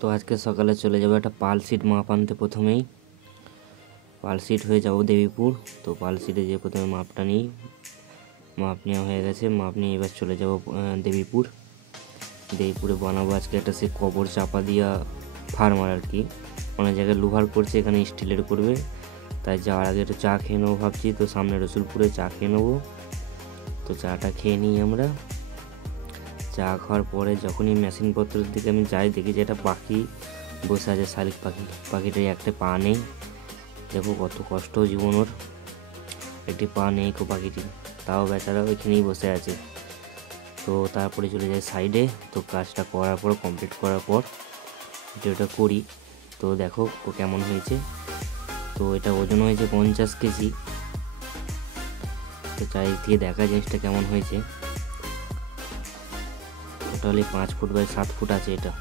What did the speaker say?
তো আজকে সকালে চলে যাবো একটা পালশিট মাপ আনতে। প্রথমেই পালশিট হয়ে যাবো দেবীপুর। তো পালশিটে যে প্রথমে মাপটা নিই, মাপ নেওয়া হয়ে গেছে। মাপ নিয়ে এবার চলে যাবো দেবীপুর। দেবীপুরে বানাবো আজকে একটা সে কবর চাপা দিয়া ফার্মার আর কি। অনেক জায়গায় লোহার করছে, এখানে স্টিলের করবে। তাই যাওয়ার আগে একটু চা খেয়ে নেবো ভাবছি। তো সামনে রসুলপুরে চা খেয়ে নেবো। তো চাটা খেয়ে নিই আমরা। চা খাওয়ার পরে যখনই মেশিনপত্রের দিকে আমি যাই, দেখি যে একটা পাখি বসে আছে, শালিক পাখি। পাখিটার একটা পা নেই। দেখো কত কষ্ট জীবন ওর, একটি পা নেই কো পাখিটি, তাও বেচারা ওইখানেই বসে আছে। তো তারপরে চলে যায় সাইডে। তো কাজটা করার পর, কমপ্লিট করার পর ভিডিওটা করি। তো দেখো ও কেমন হয়েছে। তো এটা ওজন হয়েছে 50 কেজি। তো চারিদিক থেকে দেখা জিনিসটা কেমন হয়েছে। টোটালি 5 ফুট বাই 7 ফুট আছে এটা।